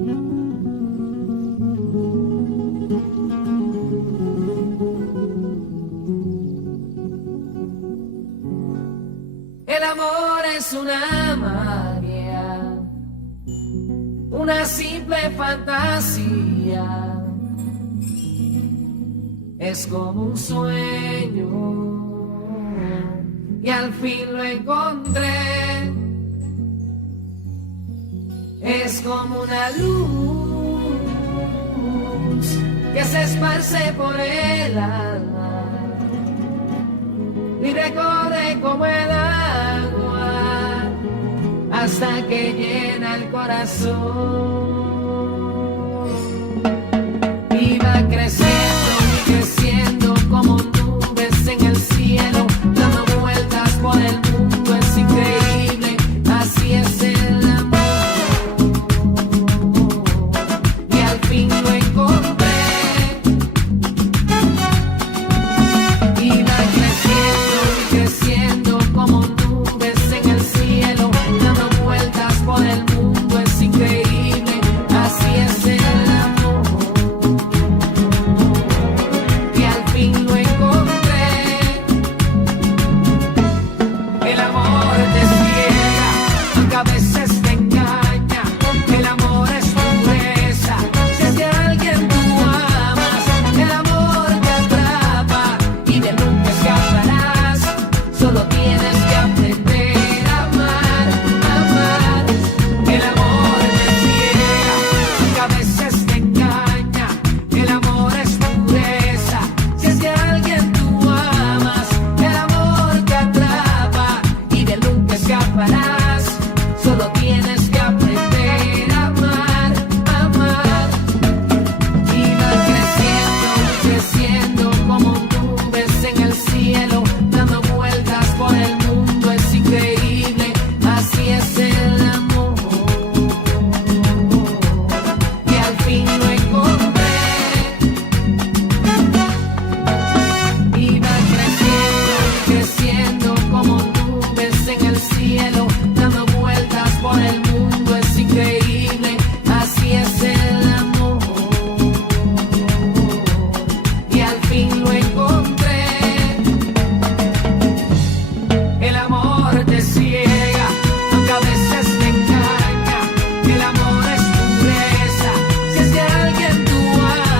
El amor es una magia, una simple fantasía. Es como un sueño y al fin lo encontré. Es como una luz que se esparce por el alma y recorre como el agua hasta que llena el corazón. Y va creciendo y creciendo como nubes en el cielo, dando vueltas por el mundo. Es increíble, así es el amor. Y al fin lo encontré. Y va creciendo y creciendo como nubes en el cielo, dando vueltas por el mundo. Es increíble, así es el amor. Y al fin lo encontré. El amor te ciega, aunque a veces te engaña. El amor es pureza. Si es que a alguien tú amas, el amor te atrapa y de nunca escaparás. Solo tienes que aprender a amar, amar. El amor te ciega, aunque a veces te engaña. El amor es pureza. Si es que a alguien tú amas, el amor te atrapa y de nunca escaparás. Solo tienes que aprender a amar, amar. Y va creciendo y creciendo como nubes en el cielo, dando vueltas por el mundo. Es increíble, así es el amor. Y al fin lo encontré. Y va creciendo y creciendo como nubes en el cielo, dando vueltas por el mundo. Es increíble, así es el amor. Y al fin lo encontré. El amor te ciega, aunque a veces te engaña. El amor es pureza. Si es que a alguien tú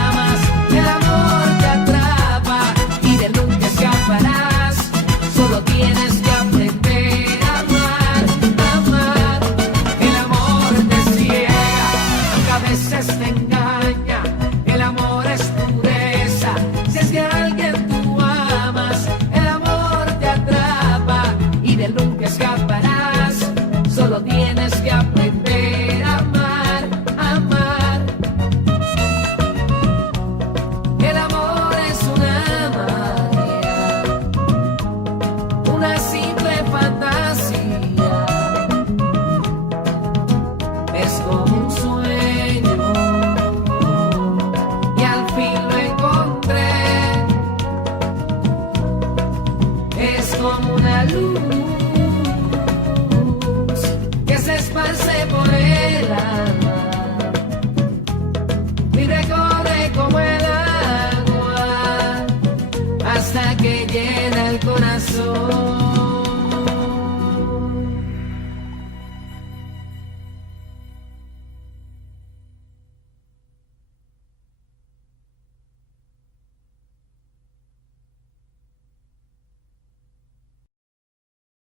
amas, el amor te atrapa y de nunca escaparás. Solo tienes que aprender a amar, amar. El amor te ciega, aunque a veces te engaña.